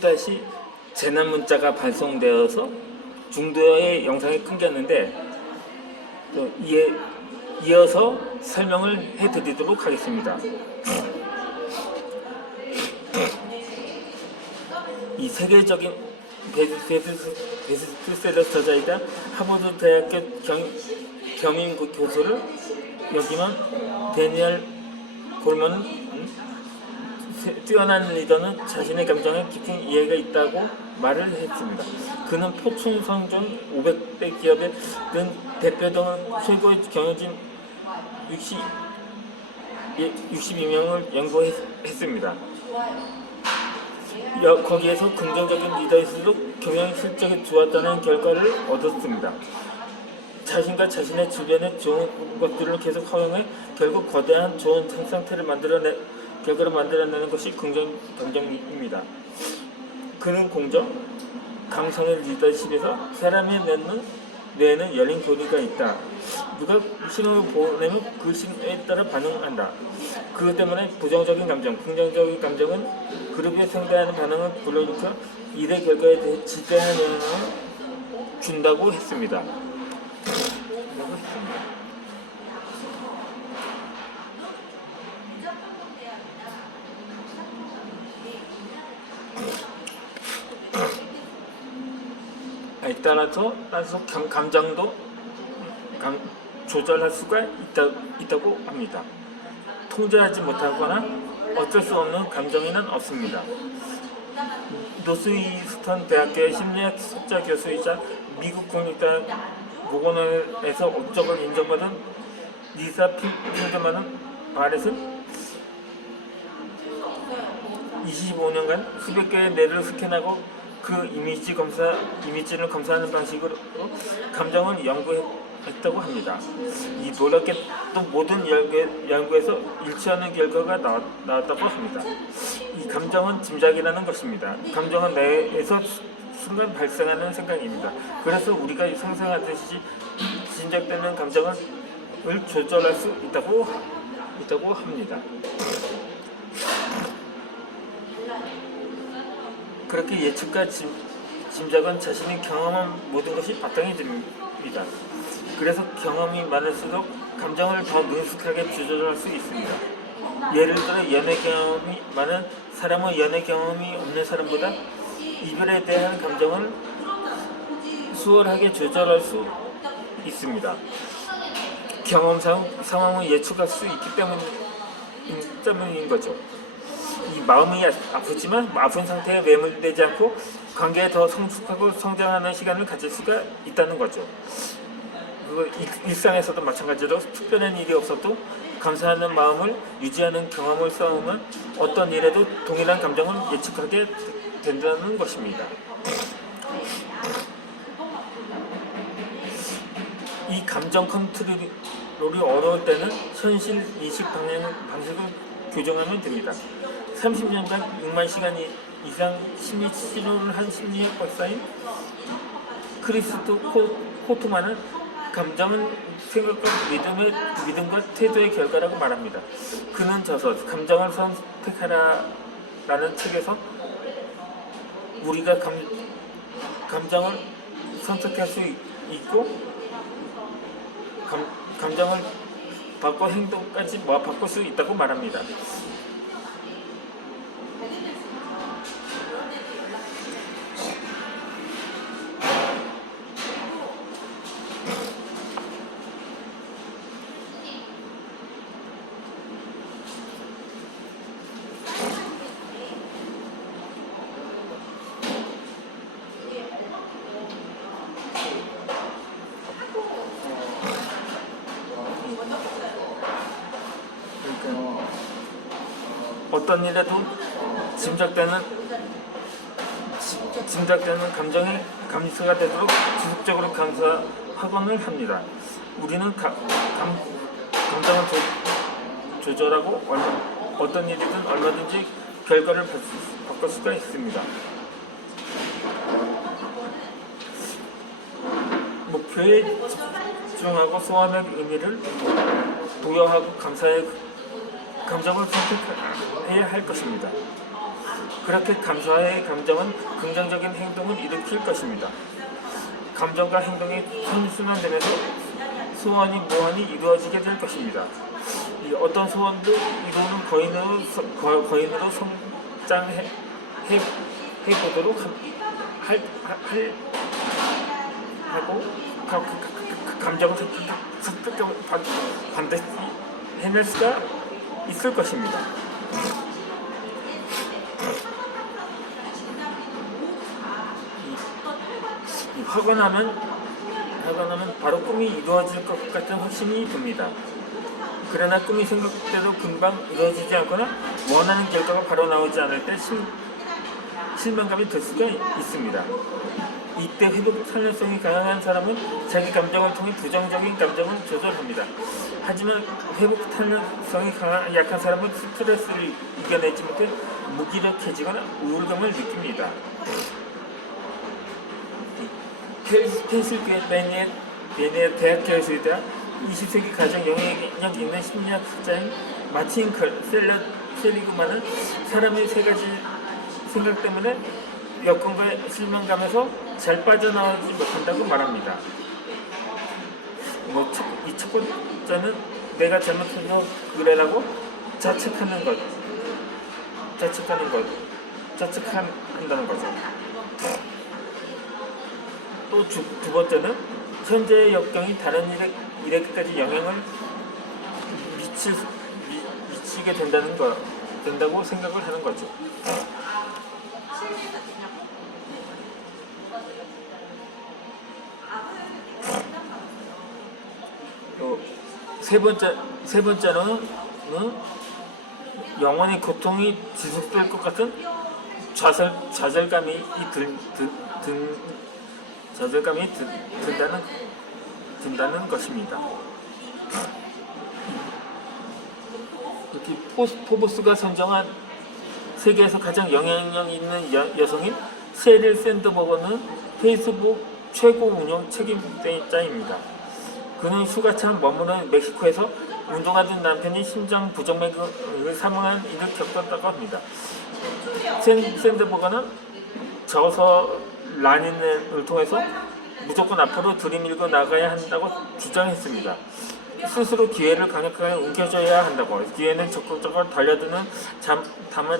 또다시 재난 문자가 발송되어서 중도의 영상이 끊겼는데 또 이어서 설명을 해드리도록 하겠습니다. 이 세계적인 베스트셀러 저자이자 하버드 대학교 겸임 교수를 여기면 데니얼 골먼은 뛰어난 리더는 자신의 감정에 깊은 이해가 있다고 말을 했습니다. 그는 포춘 성종 500대 기업의 대표 등 최고의 경영진 62명을 연구했습니다. 거기에서 긍정적인 리더일수록 경영 실적이 좋았다는 결과를 얻었습니다. 자신과 자신의 주변에 좋은 것들을 계속 허용해 결국 거대한 좋은 상태를 결과를 만들어내는 것이 긍정입니다. 그는 공정, 감성의 리더십에서 사람의 뇌에는 열린 고리가 있다. 누가 신호를 보내면 그 신호에 따라 반응한다. 그것 때문에 부정적인 감정, 긍정적인 감정은 그룹에 상대하는 반응을 불러일으켜 일의 결과에 대해 지대한 영향을 준다고 했습니다. 따라서 감정도 조절할 수가 있다고 합니다. 통제하지 못하거나 어쩔 수 없는 감정에는 없습니다. 노스이스턴 대학교의 심리학 석자 교수이자 미국 국립대학 모건홀에서 업적을 인정받은 리사 필드만은 바렛은 25년간 수백 개의 뇌를 스캔하고 그 이미지를 검사하는 방식으로 감정을 연구했다고 합니다. 이 놀랍게도 모든 연구에서 일치하는 결과가 나왔다고 합니다. 이 감정은 짐작이라는 것입니다. 감정은 뇌에서 순간 발생하는 생각입니다. 그래서 우리가 상상하듯이 짐작되는 감정을 조절할 수 있다고 합니다. 그렇게 예측과 짐작은 자신이 경험한 모든 것이 바탕이 됩니다. 그래서 경험이 많을수록 감정을 더 능숙하게 조절할 수 있습니다. 예를 들어 연애 경험이 많은 사람은 연애 경험이 없는 사람보다 이별에 대한 감정을 수월하게 조절할 수 있습니다. 경험상 상황을 예측할 수 있기 때문인 거죠. 이 마음이 아프지만 아픈 상태에 매몰되지 않고 관계에 더 성숙하고 성장하는 시간을 가질 수가 있다는 거죠. 일상에서도 마찬가지로 특별한 일이 없어도 감사하는 마음을 유지하는 경험을 쌓으면 어떤 일에도 동일한 감정을 예측하게 된다는 것입니다. 이 감정 컨트롤이 어려울 때는 현실 인식 방식을 교정하면 됩니다. 30년간 6만 시간 이상 심리 치료를 한 심리학 박사인 크리스토 코트만은 감정은 생각과 믿음과 태도의 결과라고 말합니다. 그는 저서 감정을 선택하라라는 책에서 우리가 감정을 선택할 수 있고 감정을 바꿔 행동까지 바꿀 수 있다고 말합니다. 어떤 일에도 짐작되는 감정이 감소가 되도록 지속적으로 감사하곤 합니다. 우리는 감정을 조절하고 어떤 일이든 얼마든지 결과를 바꿀 수가 있습니다. 목표에 집중하고 소원의 의미를 부여하고 감사의 감정을 선택해야 할 것입니다. 그렇게 감사의 감정은 긍정적인 행동을 일으킬 것입니다. 감정과 행동이 선순환되면서 소원이 무한히 이루어지게 될 것입니다. 어떤 소원도 이루는 거인으로 성장해 보도록 하고 감정을 반드시 해낼 수가 있을 것입니다. 화가 나면 바로 꿈이 이루어질 것 같은 확신이 듭니다. 그러나 꿈이 생각대로 금방 이루어지지 않거나 원하는 결과가 바로 나오지 않을 때 실망감이 들 수가 있습니다. 이때 회복 탄력성이 강한 사람은 자기 감정을 통해 부정적인 감정을 조절합니다. 하지만 회복 탄력성이 약한 사람은 스트레스를 이겨내지 못해 무기력해지거나 우울감을 느낍니다. 펜실베니아 대학 교수이자 20세기 가장 영향력 있는 심리학자인 마틴 셀리그만은 사람의 세 가지 생각 때문에 여건과 실망감에서 잘 빠져나오지 못한다고 말합니다. 이 첫 번째는 내가 잘못해서 그래라고 자책한다는 거죠. 또 두 번째는 현재의 역경이 다른 일에까지 영향을 미치게 된다고 생각을 하는 거죠. 세 번째는 영원히 고통이 지속될 것 같은 좌절감이 든다는 것입니다. 이렇게 포브스가 선정한 세계에서 가장 영향력 있는 여성인 셰릴 샌드버거는 페이스북 최고 운영 책임자입니다. 그는 휴가차 머무는 멕시코에서 운동하던 남편이 심장 부정맥을 사망한 일을 겪었다고 합니다. 샌드버거는 저서란인을 통해서 무조건 앞으로 들이밀고 나가야 한다고 주장했습니다. 스스로 기회를 강력하게 움켜줘야 한다고, 기회는 적극적으로 달려드는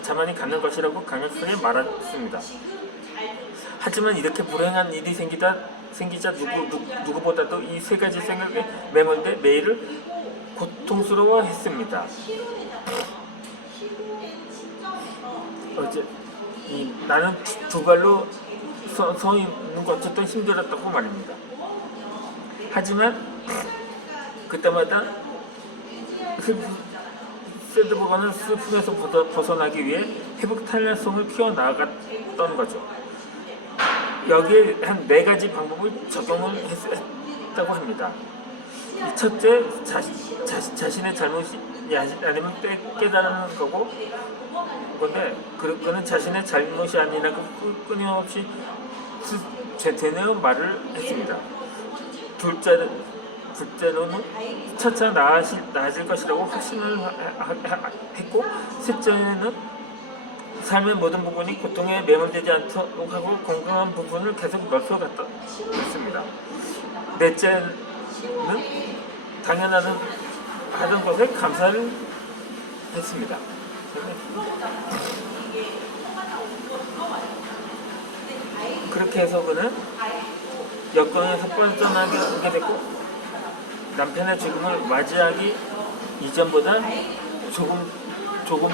자만이 갖는 것이라고 강력하게 말했습니다. 하지만 이렇게 불행한 일이 생기자 누구보다도 이 세 가지 생각에 매몰돼 매일을 고통스러워했습니다. 나는 두 발로 서 있는 것 어쨌든 힘들었다고 말입니다. 하지만 그때마다 샌드버거는 슬픔에서 벗어나기 위해 회복 탄력성을 키워나갔던 거죠. 여기에 한 4가지 방법을 적용을 했다고 합니다. 첫째, 자신의 잘못이 아니면 깨달는 건데 그는 자신의 잘못이 아니라고 끊임없이 되뇌어 말을 했습니다. 둘째로는 차차 나아질 것이라고 확신을 했고, 셋째는 삶의 모든 부분이 고통에 매몰되지 않도록 하고 건강한 부분을 계속 넓혀갔습니다. 넷째는 당연하던 것에 감사를 했습니다. 그렇게 해서 그는 여건에서 빠져나게 됐고, 남편의 죽음을 맞이하기 이전보다 조금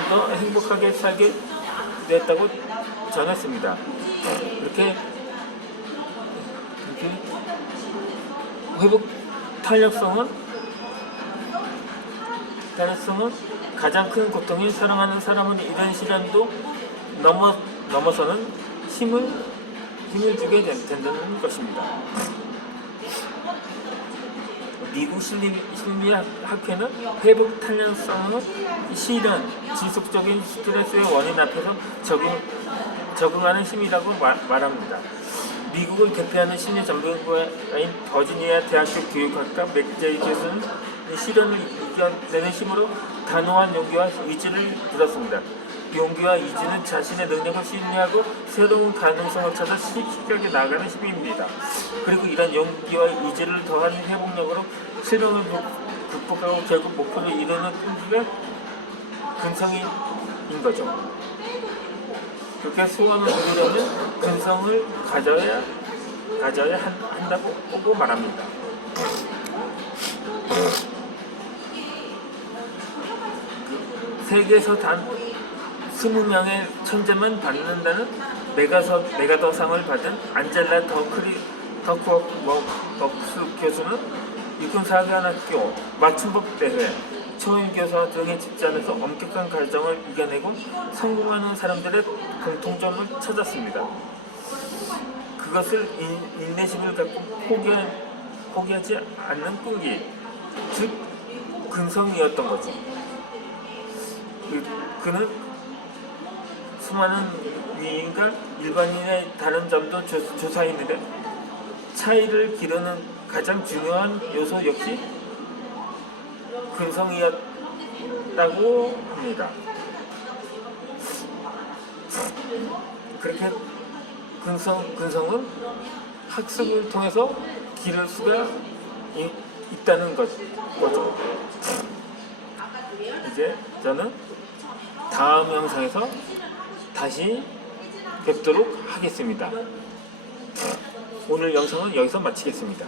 더 행복하게 살게 됐다고 전했습니다. 이렇게 회복 탄력성은 가장 큰 고통이 사랑하는 사람은 이런 시련도 넘어서는 힘을 주게 된다는 것입니다. 미국 심리학회는 회복 탄력성은 시련, 지속적인 스트레스의 원인 앞에서 적응하는 힘이라고 말합니다. 미국을 대표하는 심리 전문가인 버지니아 대학교 교육학과 맥제이 교수는 시련을 이겨내는 힘으로 단호한 용기와 의지를 들었습니다. 용기와 이지는 자신의 능력을 신뢰하고 새로운 가능성을 찾아 시각에 나아가는 힘입니다. 그리고 이런 용기와 이지를 더한 회복력으로 실험을 극복하고 결국 목표를 이루는 끈기가 근성인 거죠. 그렇게 소원을 이루려면 근성을 가져야 한다고 말합니다. 세계에서 단 20명의 천재만 받는다는 메가더상을 받은 안젤라 더크워크스 교수는 육군사관학교 맞춤법 대회, 초임교사 등의 집단에서 엄격한 과정을 이겨내고 성공하는 사람들의 공통점을 찾았습니다. 그것을 인내심을 갖고 포기하지 않는 끈기, 즉 근성이었던 거죠. 그는 수많은 위인과 일반인의 다른 점도 조사했는데 차이를 기르는 가장 중요한 요소 역시 근성이었다고 합니다. 그렇게 근성은 학습을 통해서 기를 수가 있다는 거죠. 이제 저는 다음 영상에서 다시 뵙도록 하겠습니다. 오늘 영상은 여기서 마치겠습니다.